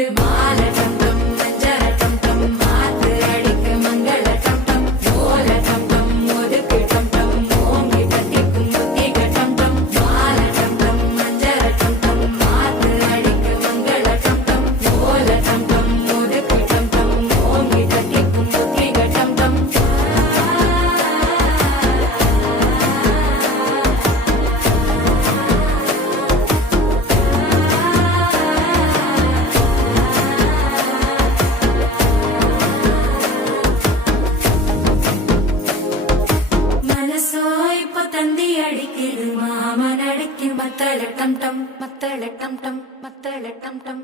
அடிக்குது மாலை டம் டம் மஞ்சள டம் டம் மாத்து அடிக்க மங்கள டம் டம் ஓல டம் டம் ஒதுக்கு டம் டம் ஓங்கி தட்டிக்கும் புத்திக டம் டம் மாலை டம் டம் மஞ்சள டம் டம் மாத்து அடிக்க மங்கள டம் டம் ஓல டம் டம் ஒதுக்கு டம் டம் ஓங்கி தட்டிக்கும் புத்திக டம் டம் மனசோ இப்ப தந்தி அடிக்குது மாமன் அடிக்கும் மத்தள டம் டம் மத்தள டம் டம் மத்தள டம் டம்